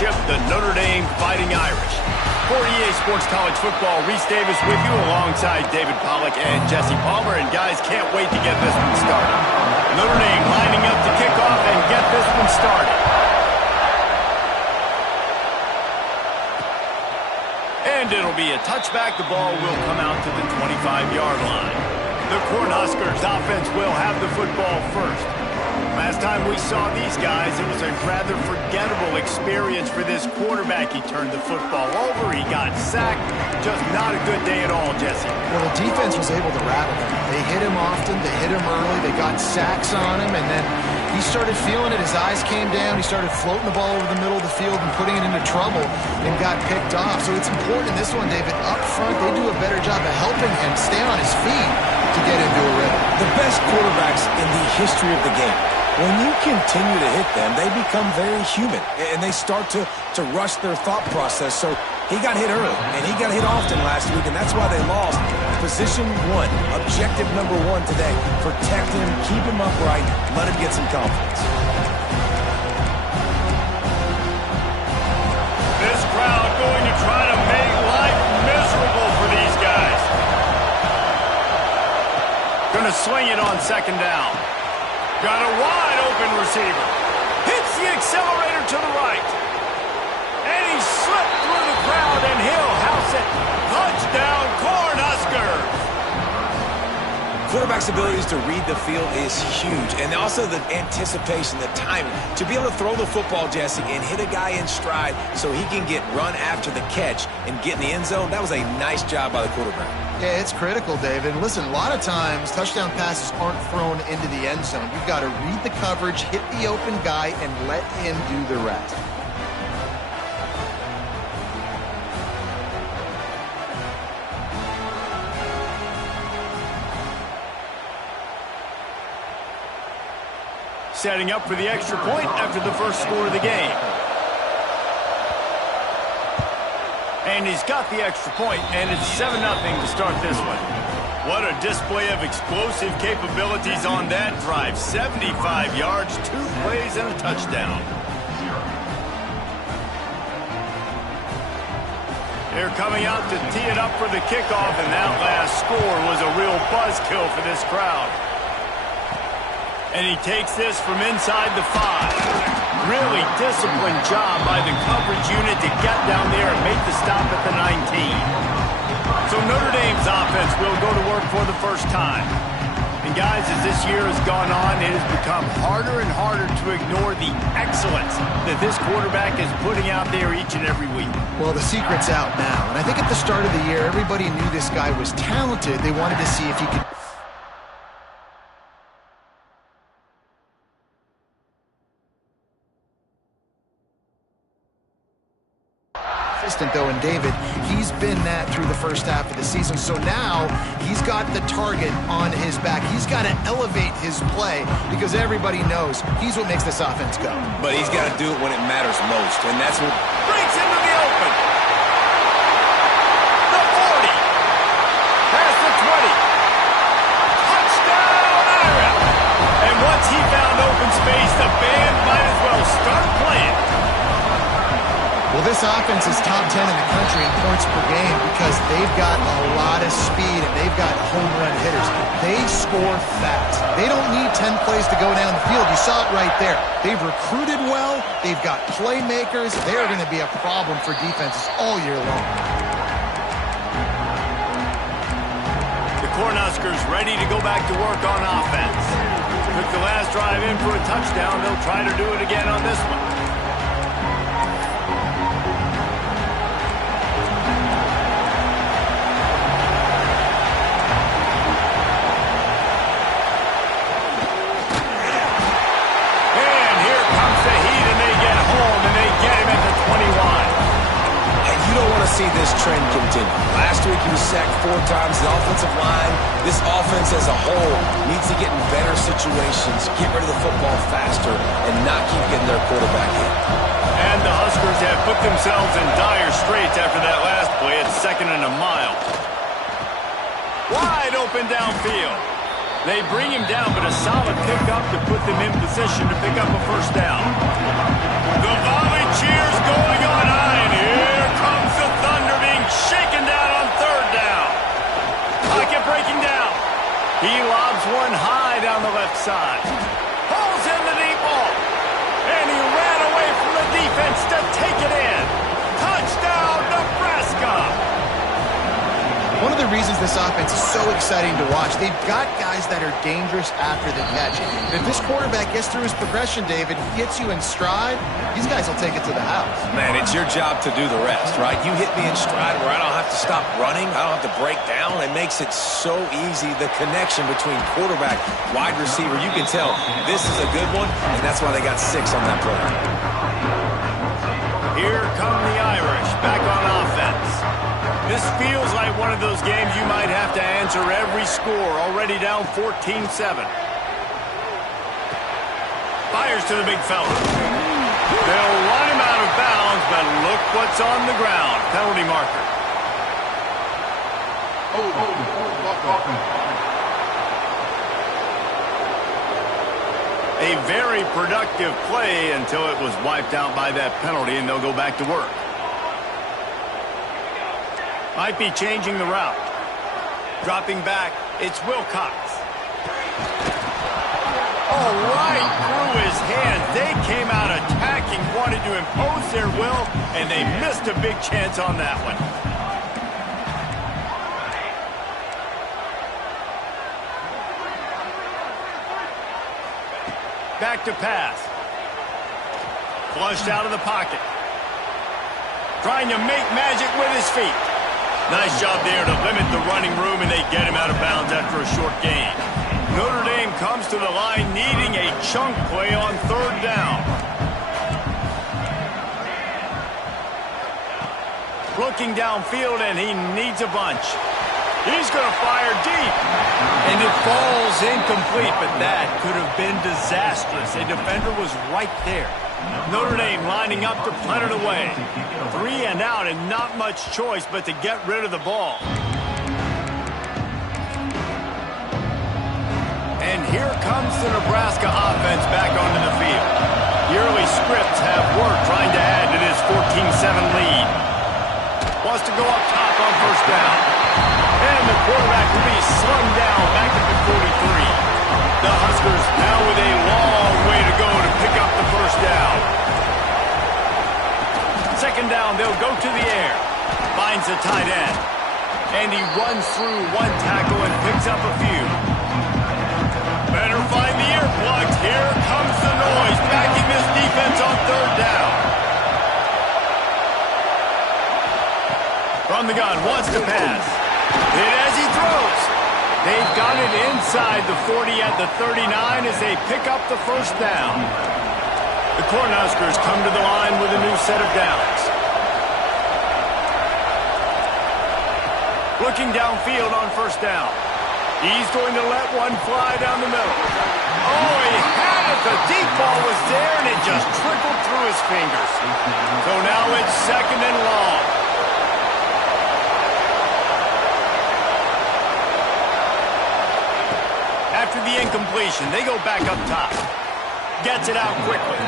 championship, the Notre Dame Fighting Irish. For EA Sports College Football, Reese Davis with you alongside David Pollack and Jesse Palmer. And guys, can't wait to get this one started. Notre Dame lining up to kick off and get this one started. And it'll be a touchback. The ball will come out to the 25-yard line. The Cornhuskers offense will have the football first. Last time we saw these guys, it was a rather forgettable experience for this quarterback. He turned the football over, he got sacked. Just not a good day at all, Jesse. Well, the defense was able to rattle him. They hit him often, they hit him early, they got sacks on him, and then he started feeling it. His eyes came down, he started floating the ball over the middle of the field and putting it into trouble and got picked off. So it's important in this one, David, up front, they do a better job of helping him stay on his feet to get into a rhythm. The best quarterbacks in the history of the game, when you continue to hit them, they become very human, and they start to rush their thought process. So he got hit early, and he got hit often last week, and that's why they lost. Position one, objective number one today, protect him, keep him upright, let him get some confidence. This crowd going to try to make life miserable for these guys. Going to swing it on second down. Got a wide open receiver. Hits the accelerator to the right. And he slipped through the crowd and he'll house it. Touchdown, Cornhuskers. Quarterback's abilities to read the field is huge, and also the anticipation, the timing. To be able to throw the football, Jesse, and hit a guy in stride so he can get run after the catch and get in the end zone, that was a nice job by the quarterback. Yeah, it's critical, David. Listen, a lot of times touchdown passes aren't thrown into the end zone. You've got to read the coverage, hit the open guy, and let him do the rest. Setting up for the extra point after the first score of the game. And he's got the extra point, and it's 7-0 to start this one. What a display of explosive capabilities on that drive. 75 yards, 2 plays, and a touchdown. They're coming out to tee it up for the kickoff, and that last score was a real buzzkill for this crowd. And he takes this from inside the 5. Really disciplined job by the coverage unit to get down there and make the stop at the 19. So Notre Dame's offense will go to work for the first time. And guys, as this year has gone on, it has become harder and harder to ignore the excellence that this quarterback is putting out there each and every week. Well, the secret's out now. And I think at the start of the year, everybody knew this guy was talented. They wanted to see if he could... though, and David, he's been that through the first half of the season. So now he's got the target on his back. He's got to elevate his play because everybody knows he's what makes this offense go. But he's got to do it when it matters most, and that's what breaks into the open. The 40. Past the 20. Touchdown, Irish. And once he found open space, the band might as well start playing. Well, this offense is top 10 in the country in points per game because they've got a lot of speed and they've got home run hitters. They score fast. They don't need 10 plays to go down the field. You saw it right there. They've recruited well. They've got playmakers. They're going to be a problem for defenses all year long. The Cornhuskers ready to go back to work on offense. Took the last drive in for a touchdown. They'll try to do it again on this one. See this trend continue. Last week he was sacked 4 times. The offensive line, this offense as a whole, needs to get in better situations, get rid of the football faster, and not keep getting their quarterback hit. And the Huskers have put themselves in dire straits after that last play at 2nd and a mile. Wide open downfield. They bring him down, but a solid pickup to put them in position to pick up a first down. The volley cheers going on high, and here comes the thunder being shaken down on third down. Pocket breaking down. He lobs one high down the left side. Pulls in the deep ball. And he ran away from the defense to take it in. Touchdown, Nebraska. One of the reasons this offense is so exciting to watch, they've got guys that are dangerous after the catch. And if this quarterback gets through his progression, David, gets you in stride, these guys will take it to the house. Man, it's your job to do the rest, right? You hit me in stride where I don't have to stop running. I don't have to break down. It makes it so easy. The connection between quarterback, wide receiver, you can tell this is a good one, and that's why they got 6 on that play. Here come the Irish back on offense. This feels like one of those games you might have to answer every score, already down 14-7. Fires to the big fella. They'll run him out of bounds, but look what's on the ground. Penalty marker. A very productive play until it was wiped out by that penalty, and they'll go back to work. Might be changing the route. Dropping back, it's Wilcox. Oh, right through his hands. They came out attacking, wanted to impose their will, and they missed a big chance on that one. Back to pass. Flushed out of the pocket. Trying to make magic with his feet. Nice job there to limit the running room, and they get him out of bounds after a short gain. Notre Dame comes to the line needing a chunk play on third down. Looking downfield, and he needs a bunch. He's going to fire deep. And it falls incomplete, but that could have been disastrous. A defender was right there. Notre Dame lining up to punt it away. 3 and out, and not much choice but to get rid of the ball. And here comes the Nebraska offense back onto the field. The early scripts have worked trying to add to this 14-7 lead. Wants to go up top on first down. And the quarterback will be slung down back at the 43. The Huskers now with a long way to go to pick up the first down. Second down, they'll go to the air. Finds the tight end. And he runs through one tackle and picks up a few. Better find the earplugs. Here comes the noise, backing this defense on third down. From the gun, wants to pass. Hit as he throws. They've got it inside the 40 at the 39 as they pick up the first down. The Cornhuskers come to the line with a new set of downs. Looking downfield on first down. He's going to let one fly down the middle. Oh, he had it. The deep ball was there, and it just trickled through his fingers. So now it's second and long. After the incompletion, they go back up top. Gets it out quickly.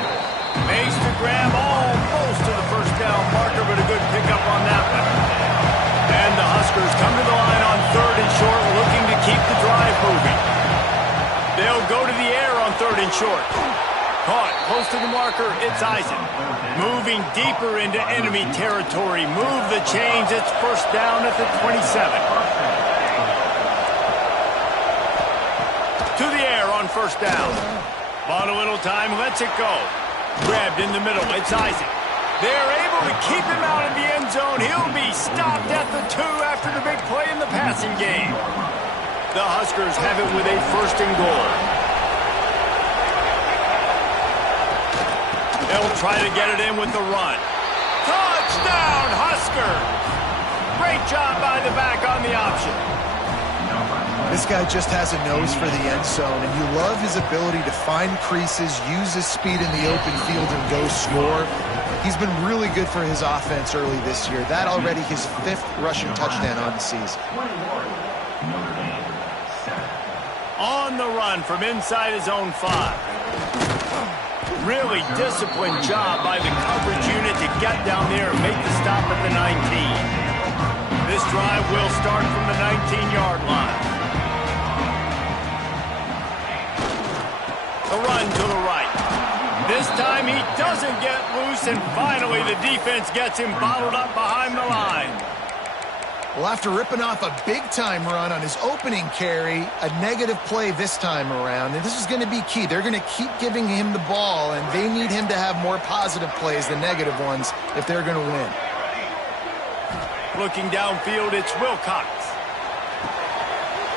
Makes the grab almost to the first down marker, but a good pickup on that one. And the Huskers come to the line on third and short, looking to keep the drive moving. They'll go to the air on third and short. Caught close to the marker, it's Isaac. Moving deeper into enemy territory. Move the chains, it's first down at the 27. To the air on first down. Bought a little time, lets it go. Grabbed in the middle, it's Isaac. They're able to keep him out of the end zone. He'll be stopped at the 2 after the big play in the passing game. The Huskers have it with a first and goal. They'll try to get it in with the run. Touchdown, Huskers! Great job by the back on the option. This guy just has a nose for the end zone, and you love his ability to find creases, use his speed in the open field, and go score. He's been really good for his offense early this year. That already his 5th rushing touchdown on the season. On the run from inside his own 5. Really disciplined job by the coverage unit to get down there and make the stop at the 19. This drive will start from the 19-yard line. The run to the right. This time he doesn't get loose, and finally the defense gets him bottled up behind the line. Well, after ripping off a big-time run on his opening carry, a negative play this time around, and this is going to be key. They're going to keep giving him the ball, and they need him to have more positive plays than negative ones if they're going to win. Looking downfield, it's Wilcox.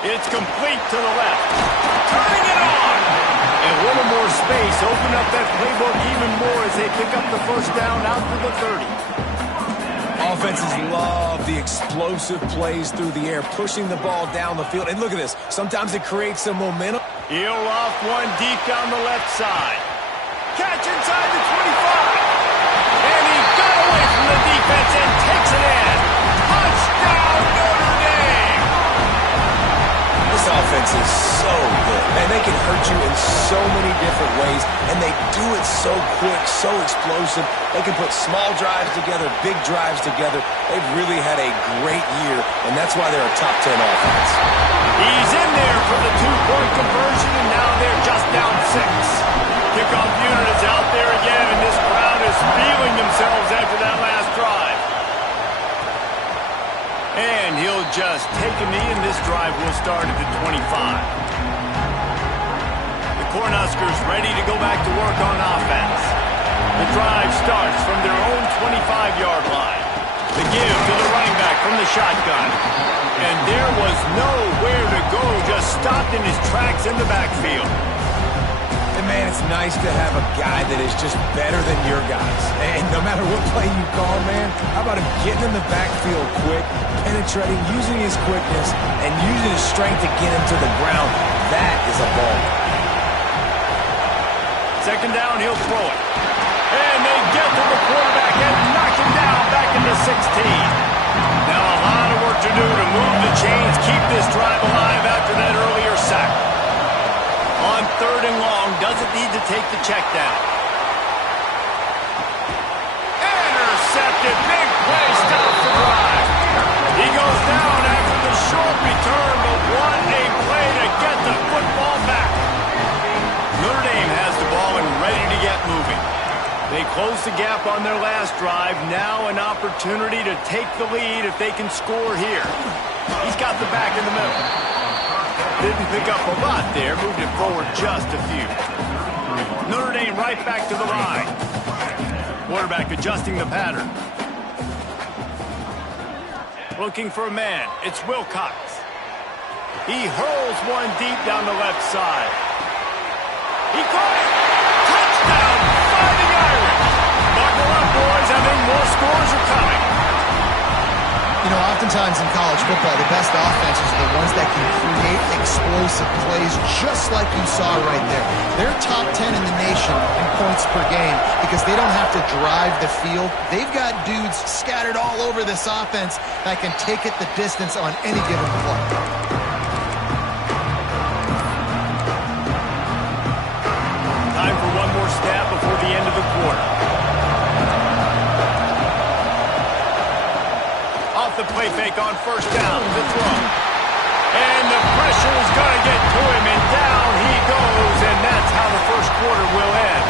It's complete to the left. Turning it on! And a little more space. Open up that playbook even more as they pick up the first down out to the 30. Offenses love the explosive plays through the air, pushing the ball down the field. And look at this. Sometimes it creates some momentum. He'll off one deep down the left side. Catch inside the 25. And he got away from the defense and takes it in. Touchdown, Notre Dame! This offense is so good. Man, they can hurt you in so many different ways, and they do it so quick, so explosive. They can put small drives together, big drives together. They've really had a great year, and that's why they're a top 10 offense. He's in there for the two-point conversion, and now they're just down 6. Kickoff unit is out there again, and this crowd is feeling themselves after that last drive. And he'll just take a knee, and this drive will start at the 25. The Cornhuskers ready to go back to work on offense. The drive starts from their own 25-yard line. The give to the running back from the shotgun. And there was nowhere to go, just stopped in his tracks in the backfield. And, man, it's nice to have a guy that is just better than your guys. And no matter what play you call, man, how about him getting in the backfield quick, penetrating, using his quickness, and using his strength to get him to the ground. That is a ball. Second down, he'll throw it. And they get to the quarterback and knock him down back into 16. Now a lot of work to do to move the chains, keep this drive alive after that earlier sack. On 3rd and long, doesn't need to take the check down. Intercepted, big play, stops the drive. He goes down after the short return, but what a play to get the football back. Notre Dame has the ball and ready to get moving. They close the gap on their last drive. Now an opportunity to take the lead if they can score here. He's got the back in the middle. Didn't pick up a lot there. Moved it forward just a few. Notre Dame right back to the line. Quarterback adjusting the pattern. Looking for a man. It's Wilcox. He hurls one deep down the left side. He caught it. Touchdown, Fighting Irish. Buckle up, boys. I think more scores are coming. You know, oftentimes in college football, the best offenses are the ones that can create explosive plays just like you saw right there. They're top 10 in the nation in points per game because they don't have to drive the field. They've got dudes scattered all over this offense that can take it the distance on any given play. Time for one more snap before the end of the quarter. Off the play fake on first down, the throw. And the pressure is going to get to him, and down he goes, and that's how the first quarter will end.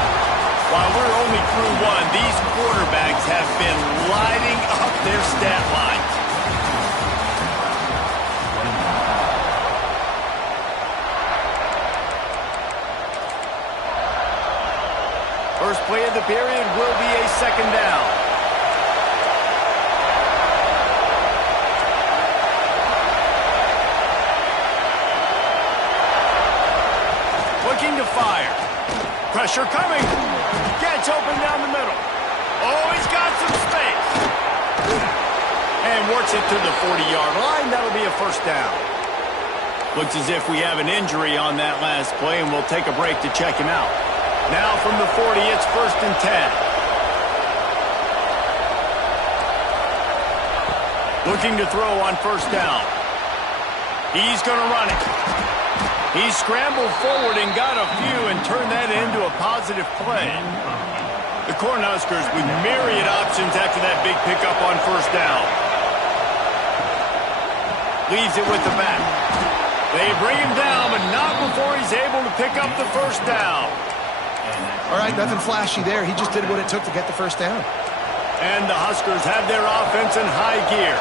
While we're only through one, these quarterbacks have been lighting up their stat lines. First play of the period will be a second down. Looking to fire. Pressure coming. Gets open down the middle. Oh, he's got some space. And works it to the 40-yard line. That'll be a first down. Looks as if we have an injury on that last play, and we'll take a break to check him out. Now from the 40, it's 1st and 10. Looking to throw on first down. He's going to run it. He scrambled forward and got a few and turned that into a positive play. The Cornhuskers with myriad options after that big pickup on first down. Leaves it with the back. They bring him down, but not before he's able to pick up the first down. All right, nothing flashy there. He just did what it took to get the first down. And the Huskers have their offense in high gear.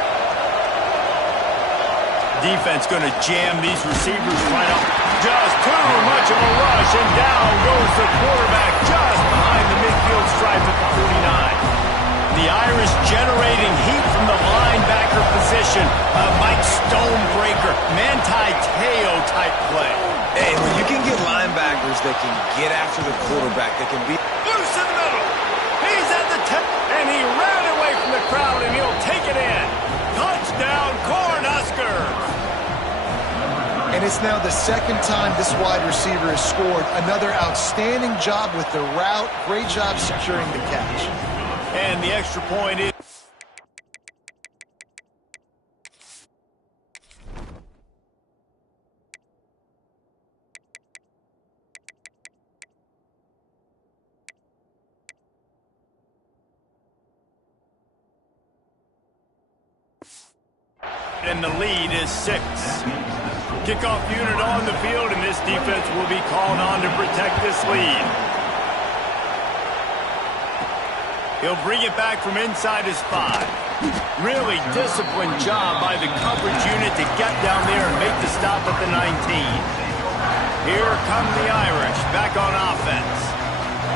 Defense going to jam these receivers right up. Just too much of a rush, and down goes the quarterback just behind the midfield stripe at the 49. The Irish generating heat from the linebacker position. A Mike Stonebreaker, Manti Te'o type play. Hey, when you can get linebackers that can get after the quarterback, that can be Loose in the middle. He's at the 10, and he ran away from the crowd, and he'll take it in. Touchdown, Cornhuskers. And it's now the second time this wide receiver has scored. Another outstanding job with the route. Great job securing the catch. And the extra point is... and the lead is 6. Kickoff unit on the field, and this defense will be called on to protect this lead. He'll bring it back from inside his 5. Really disciplined job by the coverage unit to get down there and make the stop at the 19. Here come the Irish back on offense.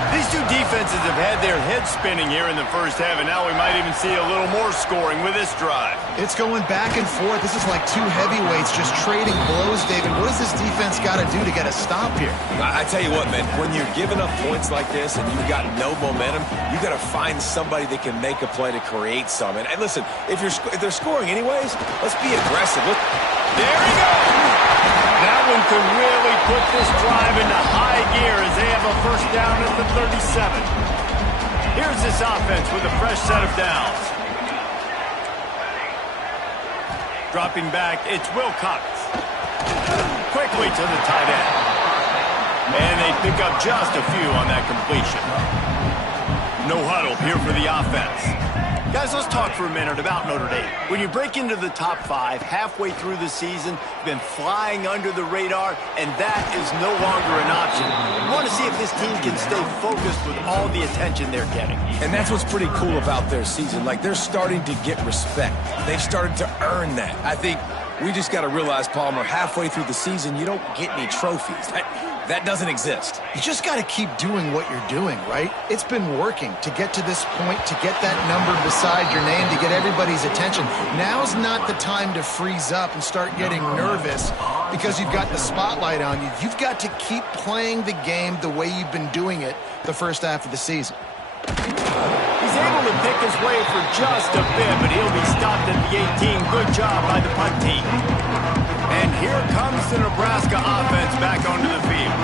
These two defenses have had their heads spinning here in the first half, and now we might even see a little more scoring with this drive. It's going back and forth. This is like two heavyweights just trading blows, David. What does this defense got to do to get a stop here? I tell you what, man, when you're giving up points like this and you've got no momentum, you got to find somebody that can make a play to create some. And listen, if they're scoring anyways, let's be aggressive. There he goes! That one could really put this drive into high gear as they have a first down at the 37. Here's this offense with a fresh set of downs. Dropping back, it's Wilcox. Quickly to the tight end. And they pick up just a few on that completion. No huddle here for the offense. Guys, let's talk for a minute about Notre Dame. When you break into the top 5 halfway through the season, you've been flying under the radar, and that is no longer an option. You want to see if this team can stay focused with all the attention they're getting. And that's what's pretty cool about their season. Like, they're starting to get respect. They've started to earn that. I think we just got to realize, Palmer, halfway through the season, you don't get any trophies. That doesn't exist. You just got to keep doing what you're doing, right? It's been working to get to this point, to get that number beside your name, to get everybody's attention. Now's not the time to freeze up and start getting nervous because you've got the spotlight on you. You've got to keep playing the game the way you've been doing it the first half of the season. He's able to pick his way for just a bit, but he'll be stopped at the 18. Good job by the punt team. And here comes the Nebraska offense back onto the field.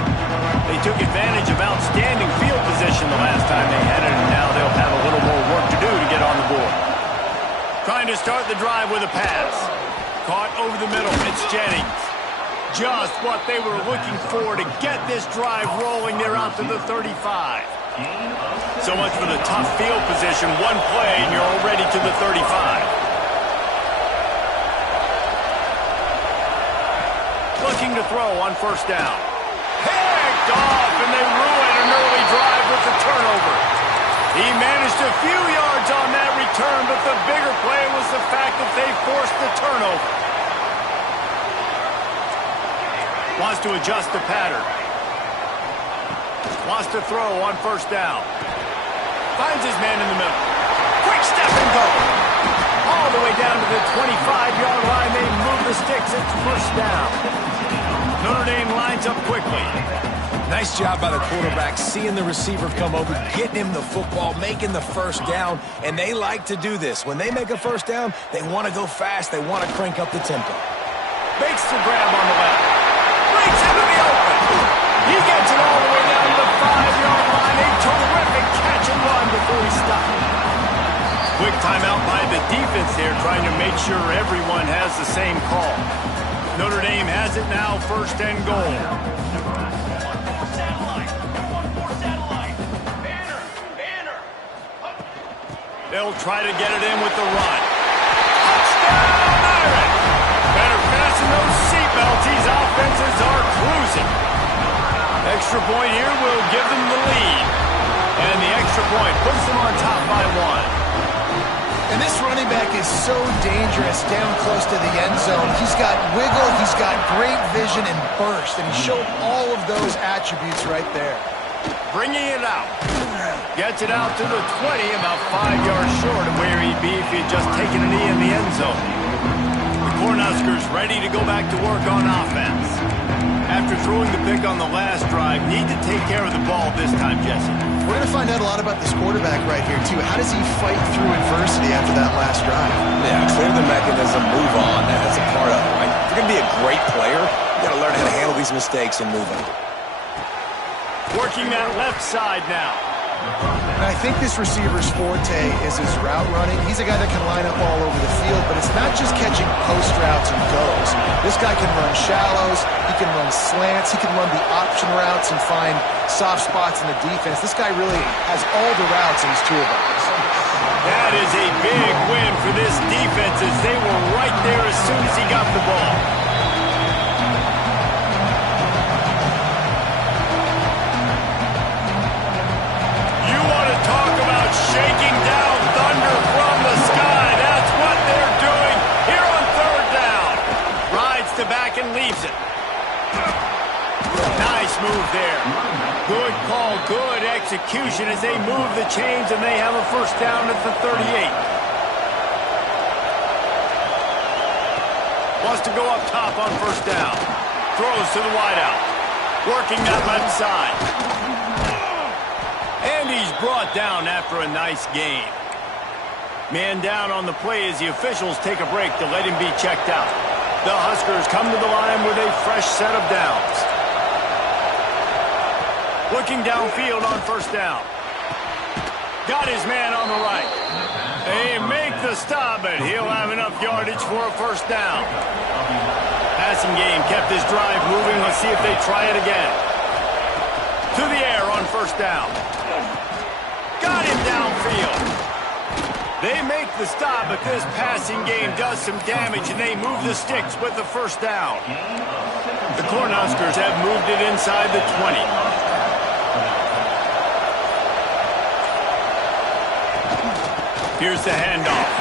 They took advantage of outstanding field position the last time they had it, and now they'll have a little more work to do to get on the board. Trying to start the drive with a pass. Caught over the middle. It's Jennings. Just what they were looking for to get this drive rolling. They're out to the 35. So much for the tough field position. One play, and you're already to the 35. Looking to throw on first down. Picked off, and they ruin an early drive with the turnover. He managed a few yards on that return, but the bigger play was the fact that they forced the turnover. Wants to adjust the pattern. Wants to throw on first down. Finds his man in the middle. Quick step and go. All the way down to the 25-yard line. They move the sticks. It's first down. Notre Dame lines up quickly. Nice job by the quarterback, seeing the receiver come over, getting him the football, making the first down, and they like to do this. When they make a first down, they want to go fast. They want to crank up the tempo. Makes the grab on the left. Breaks into the open. He gets it all the way down to the 5-yard line. A terrific catch and run before he stopped. Quick timeout by the defense there, trying to make sure everyone has the same call. Notre Dame has it now, 1st and goal. They'll try to get it in with the run. Touchdown, Irish! Better fasten those seatbelts. These offenses are cruising. Extra point here will give them the lead. And the extra point puts them on top by 1. And this running back is so dangerous down close to the end zone. He's got wiggle, he's got great vision and burst, and he showed all of those attributes right there. Bringing it out. Gets it out to the 20, about 5 yards short of where he'd be if he had just taken a knee in the end zone. The Cornhuskers ready to go back to work on offense. After throwing the pick on the last drive, need to take care of the ball this time, Jesse. We're going to find out a lot about this quarterback right here, too. How does he fight through adversity after that last drive? Yeah, clear the mechanism, move on. That's a part of it, right? If you're going to be a great player, you got to learn how to handle these mistakes and move on. Working that left side now. And I think this receiver's forte is his route running. He's a guy that can line up all over the field, but it's not just catching post routes and goes. This guy can run shallows, he can run slants, he can run the option routes and find soft spots in the defense. This guy really has all the routes in his toolbox. That is a big win for this defense as they were right there as soon as he got the ball. Shaking down thunder from the sky. That's what they're doing here on 3rd down. Rides to back and leaves it. Nice move there. Good call, good execution as they move the chains and they have a 1st down at the 38. Wants to go up top on 1st down. Throws to the wideout. Working that left side. And he's brought down after a nice gain. Man down on the play as the officials take a break to let him be checked out. The Huskers come to the line with a fresh set of downs. Looking downfield on 1st down. Got his man on the right. They make the stop, but he'll have enough yardage for a 1st down. Passing game kept his drive moving. Let's see if they try it again. To the air on 1st down. Got him downfield. They make the stop, but this passing game does some damage, and they move the sticks with the 1st down. The Cornhuskers have moved it inside the 20. Here's the handoff.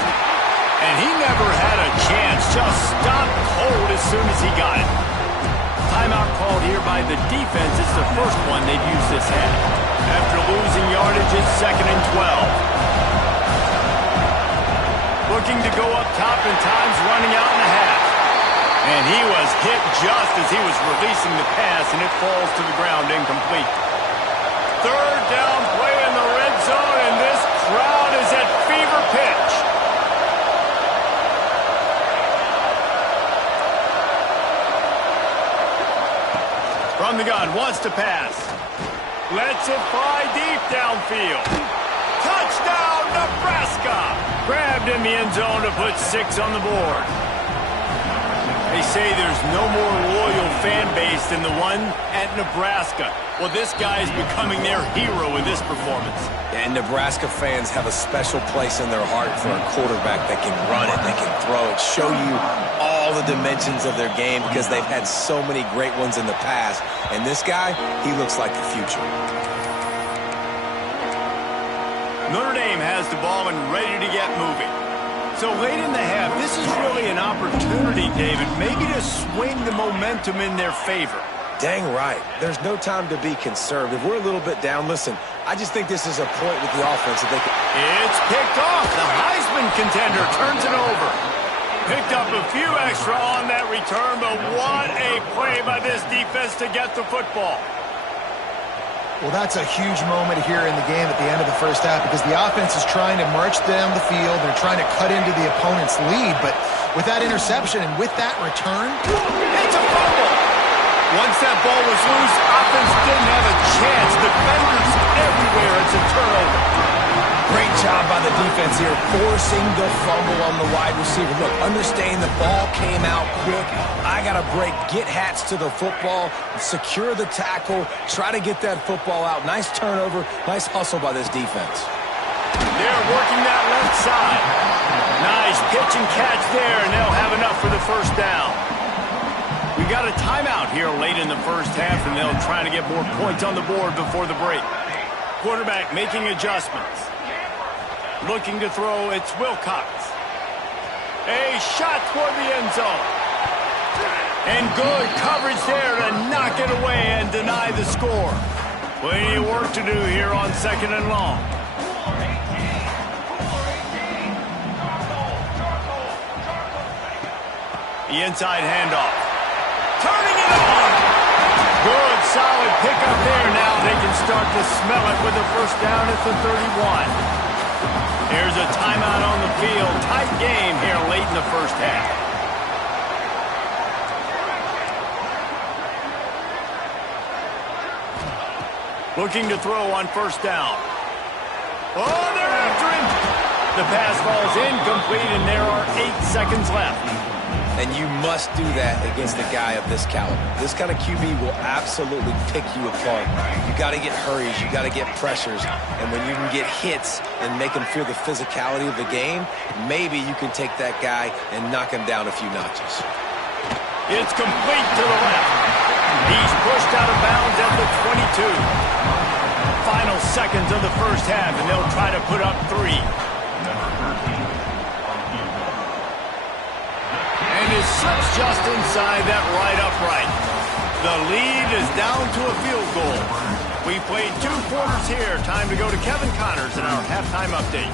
And he never had a chance. Just stopped cold as soon as he got it. Timeout called here by the defense. It's the first one they've used this half. After losing yardage, it's 2nd and 12. Looking to go up top, and time's running out in the half. And he was hit just as he was releasing the pass, and it falls to the ground incomplete. 3rd down play in the red zone, and this crowd is at fever pitch. From the gun, wants to pass. Lets it fly deep downfield. Touchdown, Nebraska! Grabbed in the end zone to put 6 on the board. They say there's no more loyal fan base than the one at Nebraska. Well, this guy is becoming their hero in this performance. And Nebraska fans have a special place in their heart for a quarterback that can run it, that can throw it, show you all the dimensions of their game because they've had so many great ones in the past. And this guy, he looks like the future. Notre Dame has the ball and ready to get moving. So late in the half, this is really an opportunity, David, maybe to swing the momentum in their favor. Dang right. There's no time to be conservative. We're a little bit down. Listen, I just think this is a point with the offense that they can... It's picked off. The Heisman contender turns it over. Picked up a few extra on that return, but what a play by this defense to get the football. Well, that's a huge moment here in the game at the end of the 1st half because the offense is trying to march down the field. They're trying to cut into the opponent's lead, but with that interception and with that return... It's a fumble! Once that ball was loose, offense didn't have a chance. Defenders everywhere. It's a turnover. Great job by the defense here, forcing the fumble on the wide receiver. Look, understand the ball came out quick. I got to break, get Hats to the football, secure the tackle, try to get that football out. Nice turnover, nice hustle by this defense. They're working that left side. Nice pitch and catch there, and they'll have enough for the first down. We got a timeout here late in the first half, and they'll try to get more points on the board before the break. Quarterback making adjustments. Looking to throw, it's Wilcox. A shot toward the end zone. And good coverage there to knock it away and deny the score. Plenty of work to do here on 2nd and long. The inside handoff. Turning it on. Good, solid pickup there. Now they can start to smell it with a first down at the 31. There's a timeout on the field. Tight game here late in the first half. Looking to throw on first down. Oh, they're after him. The pass falls incomplete, and there are 8 seconds left. And you must do that against a guy of this caliber. This kind of QB will absolutely pick you apart. You got to get hurries, you got to get pressures, and when you can get hits and make him feel the physicality of the game, maybe you can take that guy and knock him down a few notches. It's complete to the left. He's pushed out of bounds at the 22. Final seconds of the first half, and they'll try to put up 3. And it slips just inside that right upright. The lead is down to a field goal. We played 2 quarters here. Time to go to Kevin Connors in our halftime update.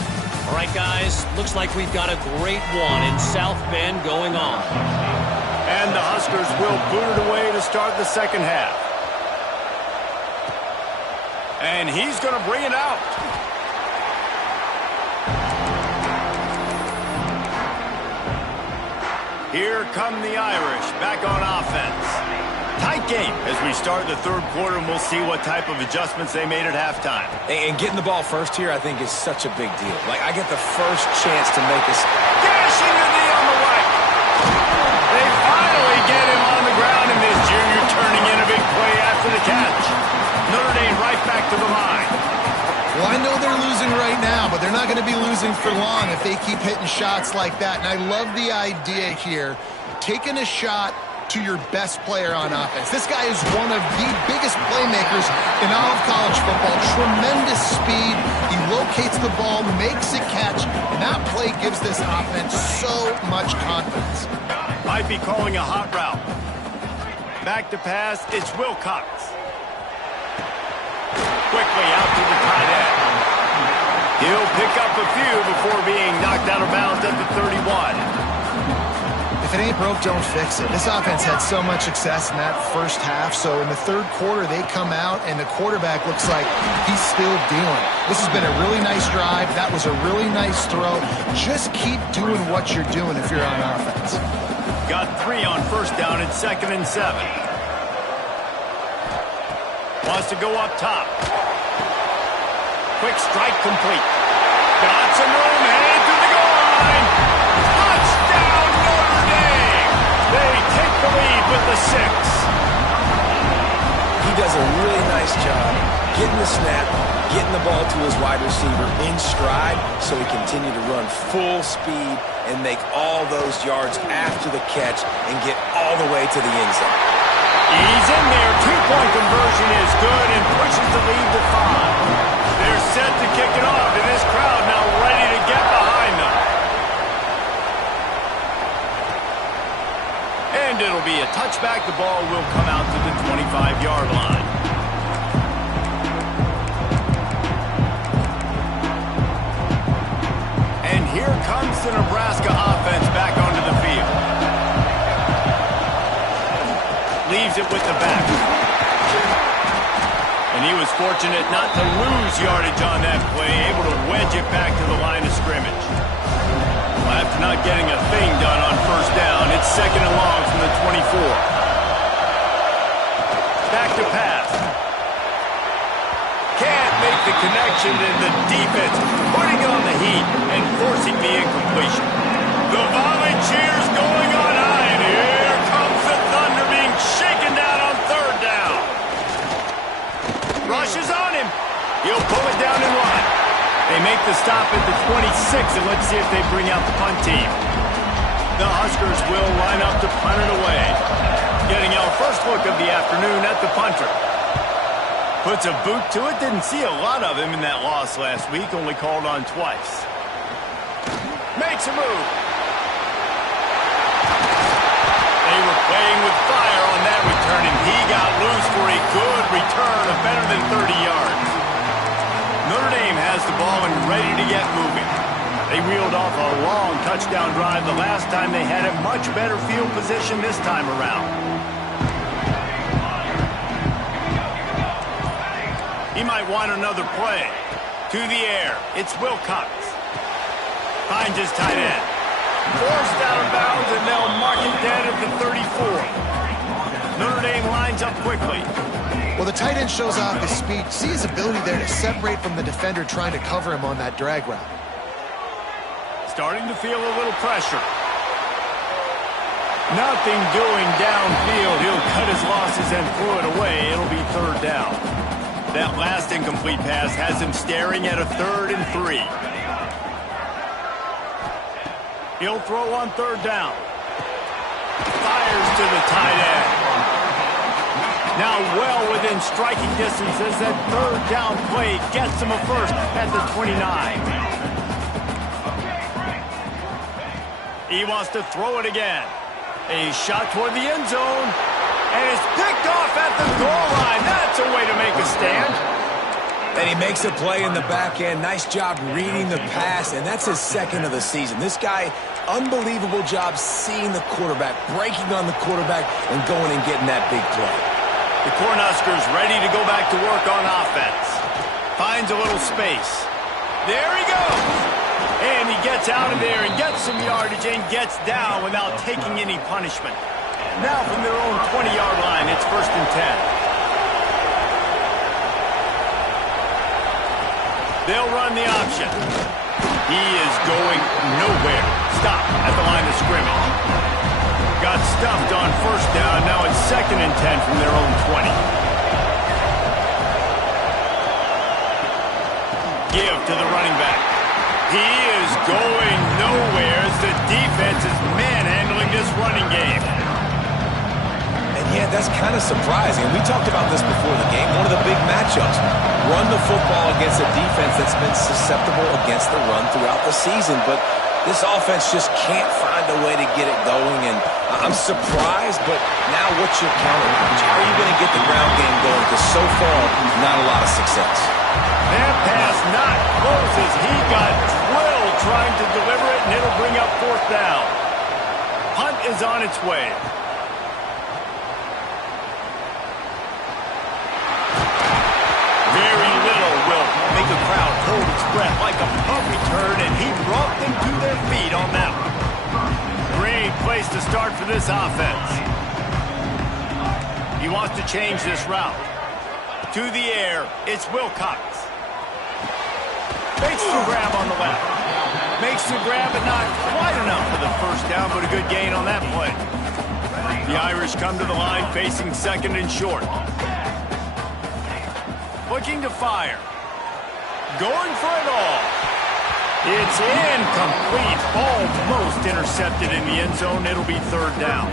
All right, guys, looks like we've got a great one in South Bend going on. And the Huskers will boot it away to start the second half. And he's going to bring it out. Here come the Irish, back on offense. Tight game as we start the third quarter, and we'll see what type of adjustments they made at halftime. And getting the ball first here, I think, is such a big deal. Like, I get the first chance to make this. Dashing the knee on the right. They finally get him on the ground, and this junior turning in a big play after the catch. Notre Dame right back to the line. Well, I know they're losing right now, but they're not going to be losing for long if they keep hitting shots like that. And I love the idea here, taking a shot to your best player on offense. This guy is one of the biggest playmakers in all of college football. Tremendous speed. He locates the ball, makes a catch, and that play gives this offense so much confidence. Might be calling a hot route. Back to pass, it's Wilcox. Quickly out to the tight end. He'll pick up a few before being knocked out of bounds at the 31. If it ain't broke, don't fix it. This offense had so much success in that first half, so in the third quarter they come out and the quarterback looks like he's still dealing. This has been a really nice drive. That was a really nice throw. Just keep doing what you're doing if you're on offense. Got 3 on first down at 2nd and 7. Wants to go up top. Quick strike complete. Got some room, headed to the goal line. Touchdown, Notre Dame! They take the lead with the 6. He does a really nice job getting the snap, getting the ball to his wide receiver in stride so he continue to run full speed and make all those yards after the catch and get all the way to the end zone. He's in there. 2-point conversion is good and pushes the lead to 5. They're set to kick it off, and this crowd now ready to get behind them. And it'll be a touchback. The ball will come out to the 25-yard line. And here comes the Nebraska offense back onto the field. Leaves it with the back. And he was fortunate not to lose yardage on that play, able to wedge it back to the line of scrimmage. Well, after not getting a thing done on first down, it's 2nd and long from the 24. Back to pass. Can't make make the connection, and the defense putting on the heat and forcing the incompletion. The volley cheers going on high, and here comes the Thunder being shaken down on third down. Rushes on him. He'll pull it down and run. They make the stop at the 26, and let's see if they bring out the punt team. The Huskers will line up to punt it away. Getting our first look of the afternoon at the punter. Puts a boot to it. Didn't see a lot of him in that loss last week. Only called on twice. Makes a move. They were playing with fire on that return, and he got loose for a good return of better than 30 yards. Notre Dame has the ball and ready to get moving. They reeled off a long touchdown drive the last time. They had a much better field position this time around. He might want another play. To the air. It's Wilcox. Finds his tight end. Forced out of bounds, and they'll mark it dead at the 34. Notre Dame lines up quickly. Well, the tight end shows off his speed. See his ability there to separate from the defender trying to cover him on that drag route. Starting to feel a little pressure. Nothing doing downfield. He'll cut his losses and throw it away. It'll be third down. That last incomplete pass has him staring at a 3rd and 3. He'll throw on third down. Fires to the tight end. Now well within striking distance as that third down play gets him a first at the 29. He wants to throw it again. A shot toward the end zone. And it's picked off at the goal line. That's a way to make a stand. And he makes a play in the back end. Nice job reading the pass, and that's his second of the season. This guy, unbelievable job seeing the quarterback, breaking on the quarterback, and going and getting that big play. The Cornhuskers ready to go back to work on offense. Finds a little space. There he goes. And he gets out of there and gets some yardage and gets down without taking any punishment. Now from their own 20-yard line, it's 1st and 10. They'll run the option. He is going nowhere. Stop at the line of scrimmage. Got stuffed on first down. Now it's 2nd and 10 from their own 20. Give to the running back. He is going nowhere as the defense is manhandling this running game. Yeah, that's kind of surprising. We talked about this before the game. One of the big matchups. Run the football against a defense that's been susceptible against the run throughout the season. But this offense just can't find a way to get it going. And I'm surprised, but now what's your counterpunch? How are you going to get the ground game going? Because so far, not a lot of success. That pass not close as he got drilled trying to deliver it, and it'll bring up 4th down. Punt is on its way. Very little will make the crowd hold its breath like a punt return, and he brought them to their feet on that one. Great place to start for this offense. He wants to change this route. To the air, it's Wilcox. Makes the grab on the left. Makes the grab, but not quite enough for the first down, but a good gain on that play. The Irish come to the line facing 2nd and short. Looking to fire. Going for it all. It's incomplete. Almost intercepted in the end zone. It'll be 3rd down.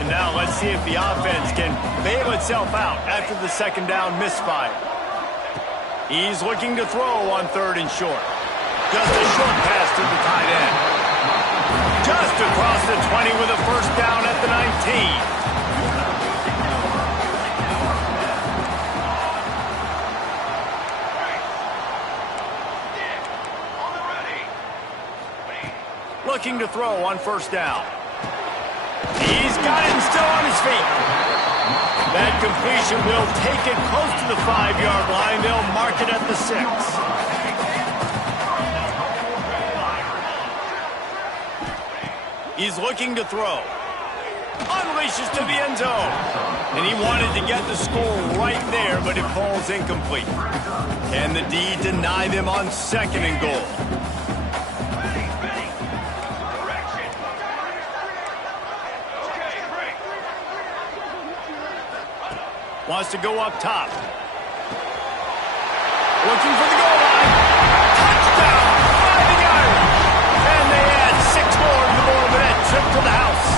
And now let's see if the offense can bail itself out after the 2nd down misfire. He's looking to throw on 3rd and short. Just a short pass to the tight end. Just across the 20 with a first down at the 19. Looking to throw on first down. He's got it and still on his feet. That completion will take it close to the 5-yard line. They'll mark it at the 6. He's looking to throw. Unleashes to the end zone. And he wanted to get the score right there, but it falls incomplete. And the D deny them on 2nd and goal. Wants to go up top. Looking for the goal line. Touchdown! Fighting Iron. And they add 6 more to the board with that trip to the house.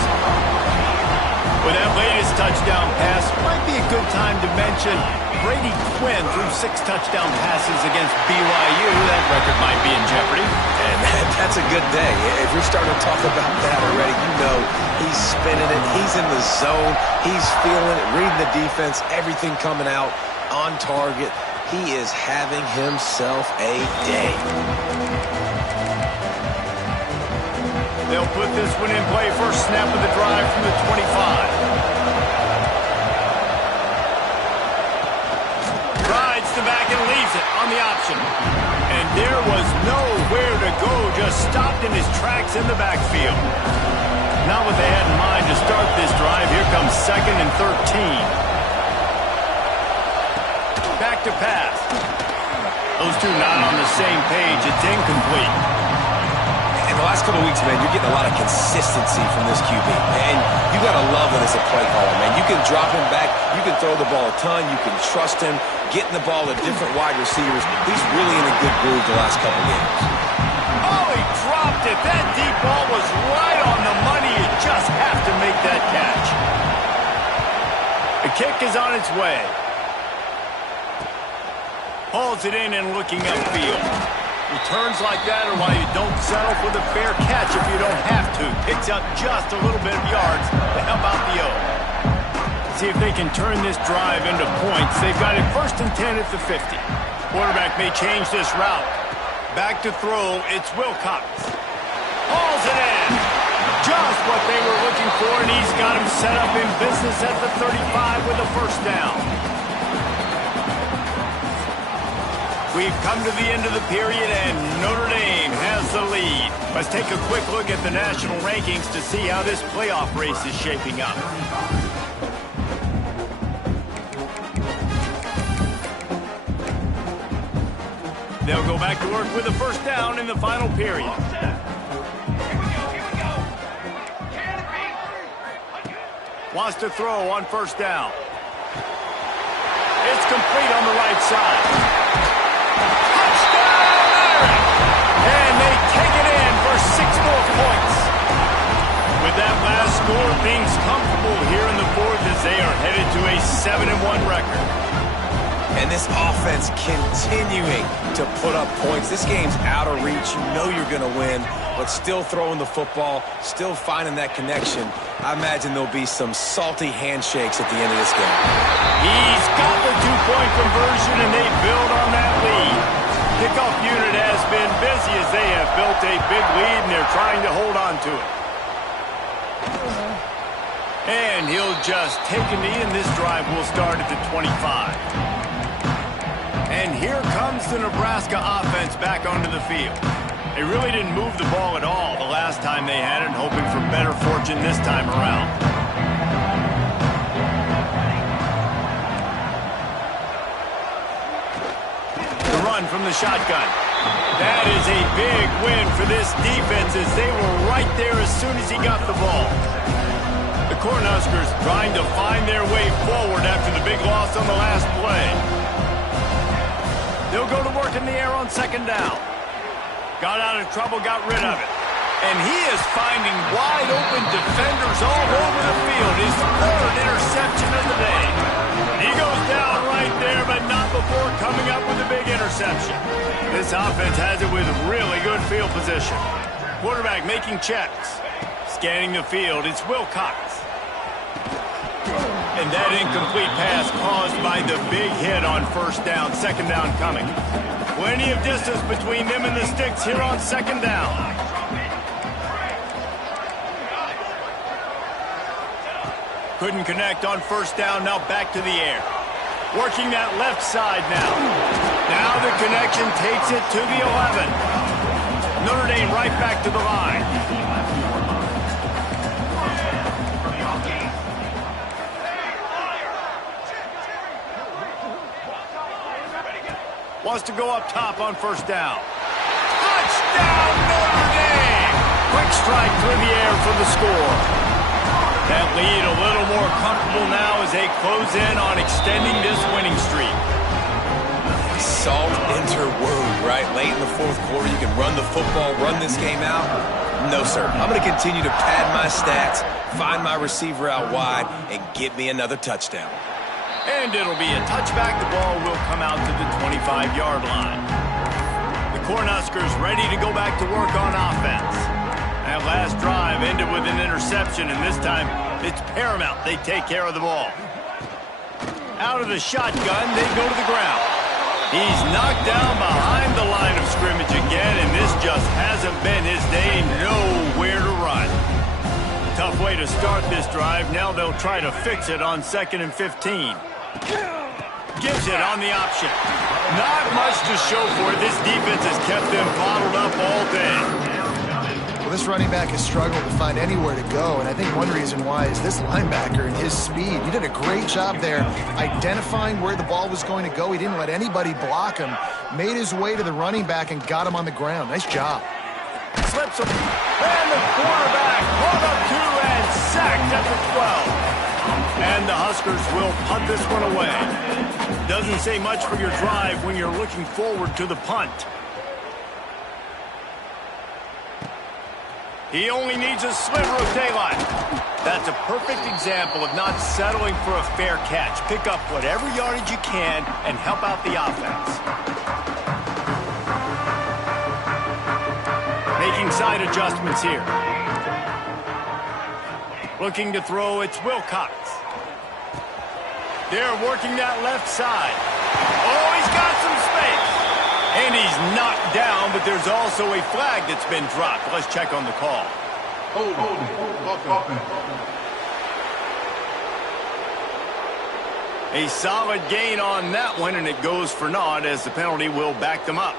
With that latest touchdown pass, might be a good time to mention Brady Quinn threw 6 touchdown passes against BYU. That record might be in jeopardy. And that's a good day. If you're starting to talk about that already, you know he's spinning it. He's in the zone. He's feeling it, reading the defense, everything coming out on target. He is having himself a day. They'll put this one in play. First snap of the drive from the 25. Rides the back and leaves it on the option. And there was nowhere to go, just stopped in his tracks in the backfield. Not what they had in mind to start this drive. Here comes 2nd and 13. Back to pass. Those two not on the same page. It's incomplete. In the last couple of weeks, man, you're getting a lot of consistency from this QB. And you got to love that as a play caller, man. You can drop him back. You can throw the ball a ton. You can trust him. Getting the ball to different wide receivers. He's really in a good groove the last couple of games. Oh, he dropped it. That deep ball was right on the money. You just have to make that catch. The kick is on its way. Hauls it in and looking upfield. Returns like that are why you don't settle for the fair catch if you don't have to. Picks up just a little bit of yards to help out the O. See if they can turn this drive into points. They've got it 1st and 10 at the 50. Quarterback may change this route. Back to throw, it's Wilcox. Hauls it in. Just what they were looking for, and he's got him set up in business at the 35 with a first down. We've come to the end of the period, and Notre Dame has the lead. Let's take a quick look at the national rankings to see how this playoff race is shaping up. They'll go back to work with a first down in the final period. Wants to throw on first down. It's complete on the right side. And they take it in for 6 more points. With that last score, things comfortable here in the 4th as they are headed to a 7-1 record. And this offense continuing to put up points. This game's out of reach. You know you're going to win, but still throwing the football, still finding that connection. I imagine there'll be some salty handshakes at the end of this game. He's got the 2-point conversion, and they build on that lead. Kickoff unit has been busy as they have built a big lead, and they're trying to hold on to it. And he'll just take a knee, and this drive will start at the 25. And here comes the Nebraska offense back onto the field. They really didn't move the ball at all the last time they had it, hoping for better fortune this time around. The run from the shotgun. That is a big win for this defense as they were right there as soon as he got the ball. The Cornhuskers trying to find their way forward after the big loss on the last play. They'll go to work in the air on 2nd down. Got out of trouble, got rid of it. And he is finding wide-open defenders all over the field. His 3rd interception of the day. He goes down right there, but not before coming up with a big interception. This offense has it with really good field position. Quarterback making checks. Scanning the field, it's Wilcox. And that incomplete pass caused by the big hit on first down. 2nd down coming. Plenty of distance between them and the sticks here on 2nd down. Couldn't connect on first down. Now back to the air. Working that left side now. Now the connection takes it to the 11. Notre Dame right back to the line. wants to go up top on first down. Touchdown, Notre Dame! Quick strike through the air for the score. That lead a little more comfortable now as they close in on extending this winning streak. Salt into wound, right? Late in the fourth quarter, you can run the football, run this game out. No, sir. I'm going to continue to pad my stats, find my receiver out wide, and get me another touchdown. And it'll be a touchback. The ball will come out to the 25-yard line. The Cornhuskers ready to go back to work on offense. That last drive ended with an interception, and this time it's paramount they take care of the ball. Out of the shotgun, they go to the ground. He's knocked down behind the line of scrimmage again, and this just hasn't been his day. Nowhere to run. Tough way to start this drive. Now they'll try to fix it on 2nd and 15. Gives it on the option. Not much to show for it. This defense has kept them bottled up all day. Well, this running back has struggled to find anywhere to go, and I think one reason why is this linebacker and his speed. He did a great job there identifying where the ball was going to go. He didn't let anybody block him, made his way to the running back and got him on the ground. Nice job. Slips him, and the quarterback brought up 2 and sacked at the 12. And the Huskers will punt this one away. Doesn't say much for your drive when you're looking forward to the punt. He only needs a sliver of daylight. That's a perfect example of not settling for a fair catch. Pick up whatever yardage you can and help out the offense. Making side adjustments here. Looking to throw, it's Wilcox. They're working that left side. Oh, he's got some space. And he's knocked down, but there's also a flag that's been dropped. Let's check on the call. A solid gain on that one, and it goes for naught as the penalty will back them up.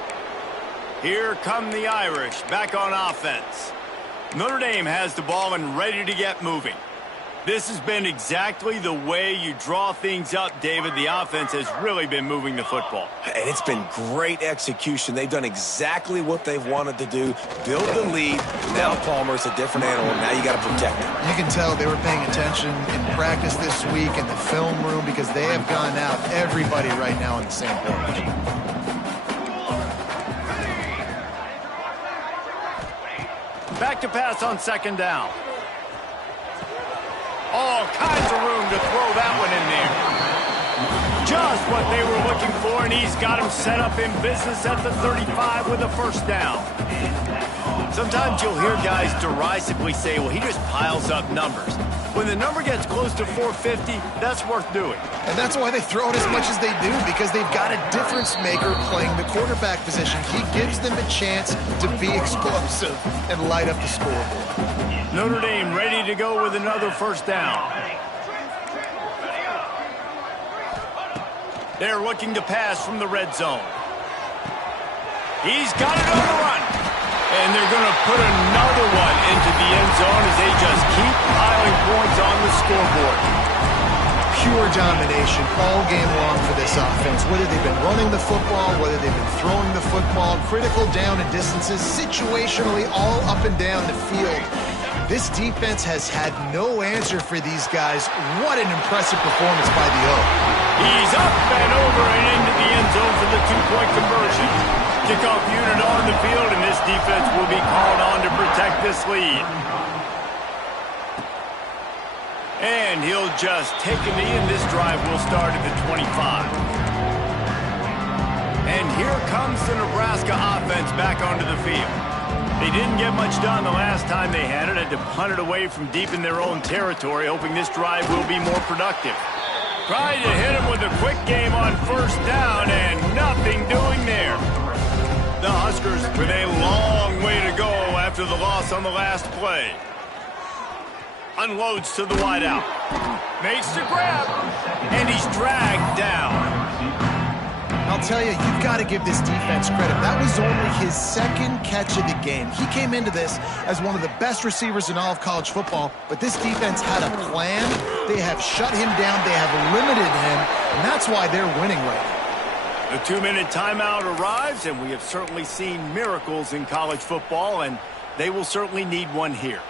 Here come the Irish back on offense. Notre Dame has the ball and ready to get moving. This has been exactly the way you draw things up, David. The offense has really been moving the football. And it's been great execution. They've done exactly what they've wanted to do. Build the lead. Now Palmer's a different animal. Now you got to protect him. You can tell they were paying attention in practice this week in the film room because they have gone out, everybody right now on the same page. Back to pass on 2nd down. All kinds of room to throw that one in there. Just what they were looking for, and he's got him set up in business at the 35 with a 1st down. Sometimes you'll hear guys derisively say, well, he just piles up numbers. When the number gets close to 450, that's worth doing. And that's why they throw it as much as they do, because they've got a difference maker playing the quarterback position. He gives them a chance to be explosive and light up the scoreboard. Notre Dame ready to go with another 1st down. They're looking to pass from the red zone. He's got it on the run. And they're going to put another one into the end zone as they just keep piling points on the scoreboard. Pure domination all game long for this offense. Whether they've been running the football, whether they've been throwing the football, critical down and distances, situationally all up and down the field. This defense has had no answer for these guys. What an impressive performance by the O. He's up and over and into the end zone for the 2-point conversion. Kickoff unit on the field, and this defense will be called on to protect this lead. And he'll just take a knee, and this drive will start at the 25. And here comes the Nebraska offense back onto the field. They didn't get much done the last time they had it. Had to punt it away from deep in their own territory, hoping this drive will be more productive. Tried to hit him with a quick game on 1st down, and nothing doing there. The Huskers with a long way to go after the loss on the last play. Unloads to the wideout. Makes the grab, and he's dragged down. I'll tell you, you've got to give this defense credit. That was only his 2nd catch of the game. He came into this as one of the best receivers in all of college football, but this defense had a plan. They have shut him down. They have limited him, and that's why they're winning right now. The 2-minute timeout arrives, and we have certainly seen miracles in college football, and they will certainly need one here.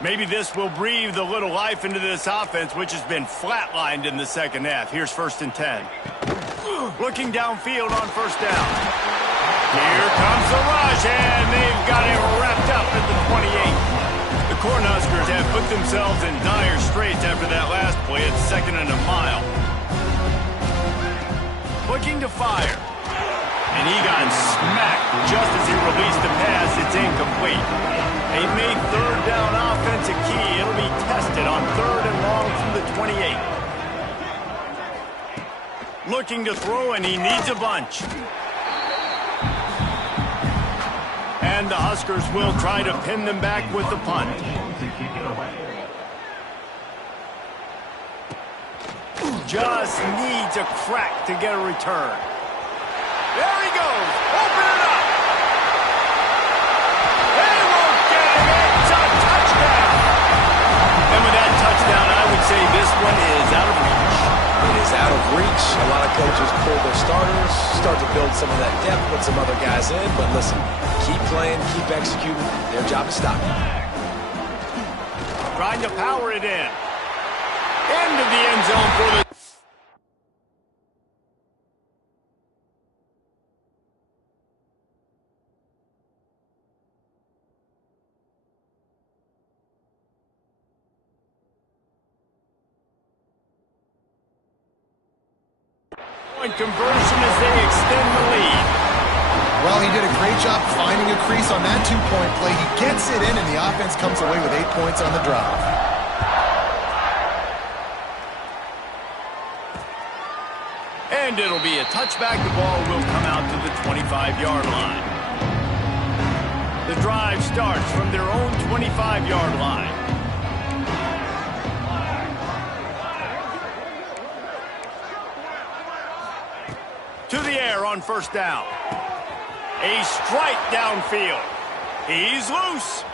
Maybe this will breathe a little life into this offense, which has been flatlined in the second half. Here's 1st and 10. Looking downfield on 1st down. Here comes the rush, and they've got it wrapped up at the 28. The Cornhuskers have put themselves in dire straits after that last play at 2nd and a mile. Looking to fire. And he got smacked just as he released the pass. It's incomplete. They've made 3rd down offense a key. It'll be tested on 3rd and long from the 28. Looking to throw, and he needs a bunch. And the Huskers will try to pin them back with the punt. Just needs a crack to get a return. There he goes. Open it up. They won't get it. It's a touchdown. And with that touchdown, I would say this one is out of reach. It is out of reach. A lot of coaches pull their starters, start to build some of that depth, put some other guys in. But listen, keep playing, keep executing. Their job is stopping. Trying to power it in. Into the end zone for the... conversion as they extend the lead. Well, he did a great job finding a crease on that 2-point play. He gets it in, and the offense comes away with 8 points on the drive. And it'll be a touchback. The ball will come out to the 25-yard line. The drive starts from their own 25-yard line. To the air on 1st down. A strike downfield. He's loose.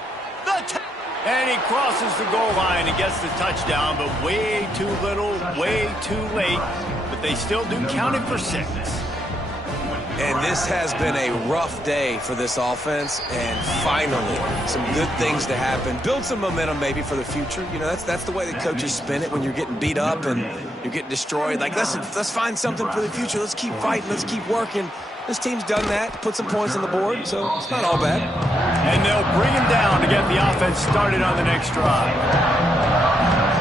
And he crosses the goal line and gets the touchdown, but way too little, way too late. But they still do count it for 6. And this has been a rough day for this offense, and finally, some good things to happen. Build some momentum maybe for the future. You know, that's the way the coaches spin it when you're getting beat up and you're getting destroyed. Like, let's find something for the future. Let's keep fighting. Let's keep working. This team's done that, put some points on the board, so it's not all bad. And they'll bring him down to get the offense started on the next drive.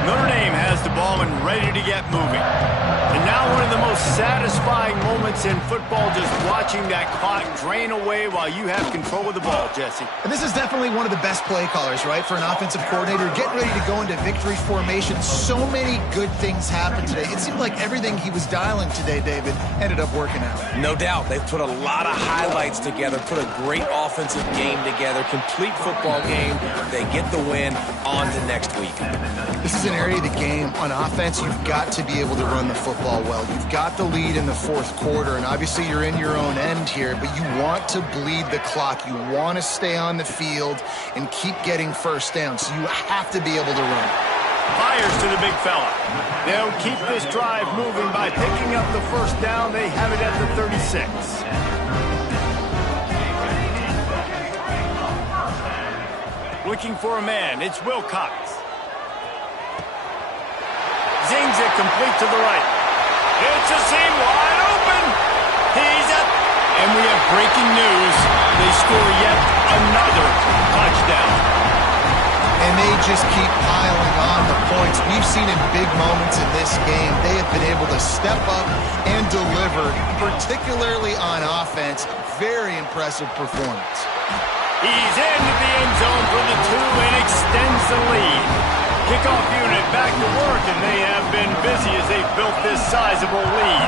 Notre Dame has the ball and ready to get moving. And now one of the most satisfying moments in football, just watching that clock drain away while you have control of the ball, Jesse. And this is definitely one of the best play callers, right, for an offensive coordinator. Getting ready to go into victory formation. So many good things happened today. It seemed like everything he was dialing today, David, ended up working out. No doubt. They've put a lot of highlights together, put a great offensive game together, complete football game. They get the win on to next week. This is an area of the game on offense you've got to be able to run the football well. You've got the lead in the 4th quarter, and obviously you're in your own end here, but you want to bleed the clock. You want to stay on the field and keep getting 1st down, so you have to be able to run. Fires to the big fella. They'll keep this drive moving by picking up the 1st down. They have it at the 36. Looking for a man. It's Wilcox. Zings it complete to the right. It's a seam wide open. He's up. And we have breaking news. They score yet another touchdown. And they just keep piling on the points. We've seen in big moments in this game, they have been able to step up and deliver, particularly on offense. Very impressive performance. He's into the end zone for the 2 and extends the lead. Kickoff unit back to work, and they have been busy as they've built this sizable lead.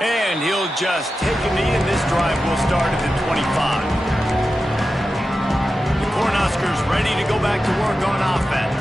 And he'll just take a knee, and this drive will start at the 25. The Cornhuskers ready to go back to work on offense.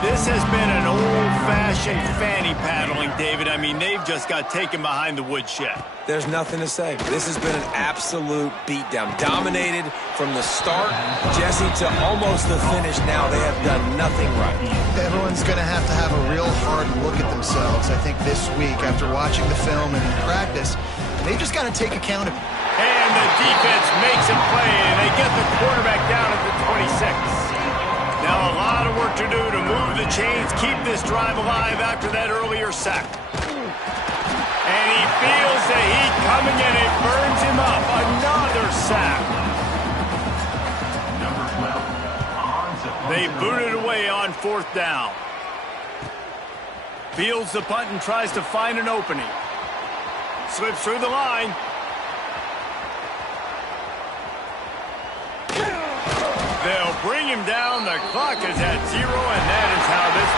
This has been an old-fashioned some fanny paddling, David. I mean, they've just got taken behind the woodshed. There's nothing to say. This has been an absolute beatdown. Dominated from the start, Jesse, to almost the finish now. They have done nothing right. Everyone's going to have a real hard look at themselves, I think, this week after watching the film and in practice. They just got to take accountability. And the defense makes a play, and they get the quarterback down at the 26. Now a lot of work to do to move the chains, keep this drive alive after that earlier sack. And he feels the heat coming in. It burns him up. Another sack. They boot it away on 4th down. Fields the punt and tries to find an opening. Slips through the line. They'll bring him down. The clock is at 0, and that is how this